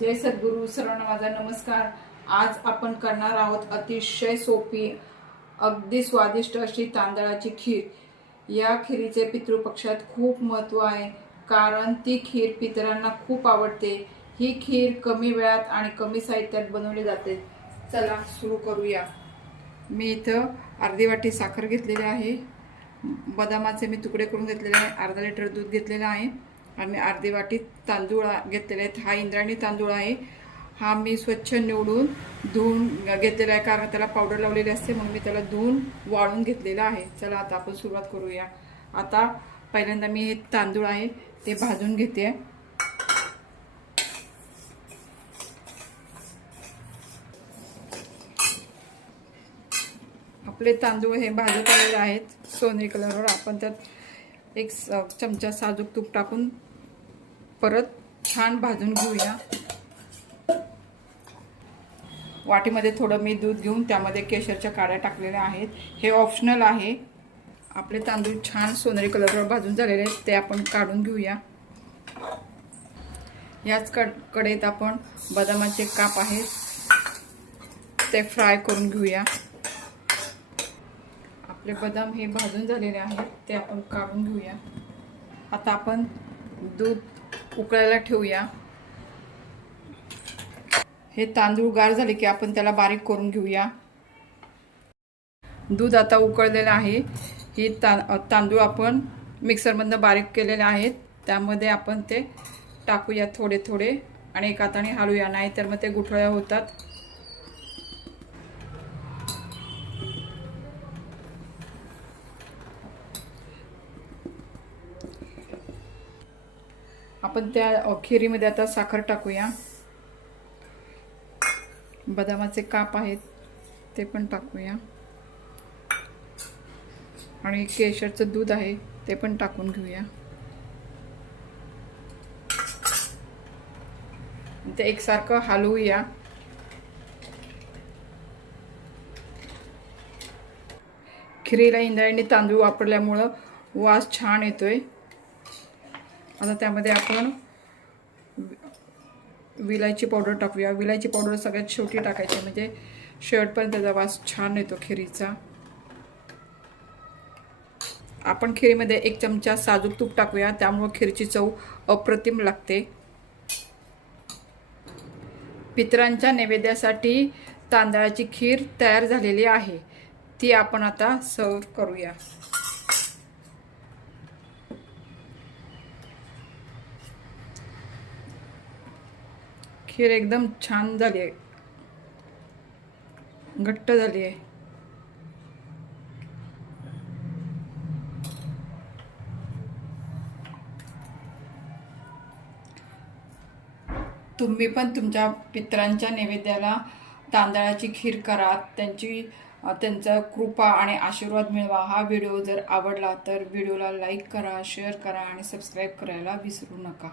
जय सद्गुरू सर्वांना माझा नमस्कार. आज आपण करणार आहोत अतिशय सोपी अगदी स्वादिष्ट अशी तांदळाची खीर. या खिरीचे पितृपक्षात खूप महत्त्व आहे कारण ती खीर पितरांना खूप आवडते. ही खीर कमी वेळात आणि कमी साहित्यात बनवली जाते. चला सुरू करूया. मी इथं अर्धी वाटी साखर घेतलेली आहे. बदामाचे मी तुकडे करून घेतलेले आहे. अर्धा लिटर दूध घेतलेलं आहे. आणि अर्धी वाटी तांदूळ घेतलेले आहेत. हा इंद्रायणी तांदूळ आहे. हा मी स्वच्छ निवडून धुवून घेतलेला आहे. कारण त्याला पावडर लावलेली असते. म्हणून मी त्याला धुवून वाळून घेतलेला आहे. चला आता आपण सुरुवात करूया. आता पहिल्यांदा मी हे तांदूळ आहे ते भाजून घेते. आपले तांदूळ हे भाजत आलेले आहेत. सोनेरी कलरवर आपण त्यात एक चमचा साजूक तूप टाकून परत छान भाजून घेऊया. वाटीमध्ये थोडं मी दूध घेऊन त्यामध्ये केशरच्या काड्या टाकलेल्या आहेत. हे ऑप्शनल आहे. आपले तांदूळ छान सोनेरी कलरवर भाजून झालेले आहेत ते आपण काढून घेऊया. याच कड कडेत आपण बदामाचे काप आहेत ते फ्राय करून घेऊया. आपले बदाम हे भाजून झालेले आहेत ते आपण काढून घेऊया. आता आपण दूध उकळायला ठेवूया. हे तांदूळ गार झाले की आपण त्याला बारीक करून घेऊया. दूध आता उकळलेलं आहे. ही ता तांदूळ आपण मिक्सरमधनं बारीक केलेले आहेत. त्यामध्ये आपण ते टाकूया थोडे थोडे आणि एका हाताने हलवूया नाही तर मग ते गुठळ्या होतात. आपण त्या खिरीमध्ये आता साखर टाकूया. बदामाचे काप आहेत ते पण टाकूया. आणि केशरचं दूध आहे ते पण टाकून घेऊया. ते एकसारखं हलवूया. खिरीला इंद्रायणी तांदूळ वापरल्यामुळं वास छान येतोय. आता त्यामध्ये आपण विलायची पावडर टाकूया. विलायची पावडर सगळ्यात शेवटी टाकायची म्हणजे शेवटपर्यंत त्याचा वास छान येतो खिरीचा. आपण खिरीमध्ये एक चमचा साजूक तूप टाकूया. त्यामुळं खिरीची चव अप्रतिम लागते. पितरांच्या नैवेद्यासाठी तांदळाची खीर तयार झालेली आहे. ती आपण आता सर्व करूया. खीर एकदम छान झाली आहे. घट्ट झाली आहे. तुम्ही पण तुमच्या पितरांच्या नैवेद्याला तांदळाची खीर करा. त्यांची त्यांचा कृपा आणि आशीर्वाद मिळवा. हा व्हिडिओ जर आवडला तर व्हिडिओला लाईक करा शेअर करा आणि सबस्क्राईब करायला विसरू नका.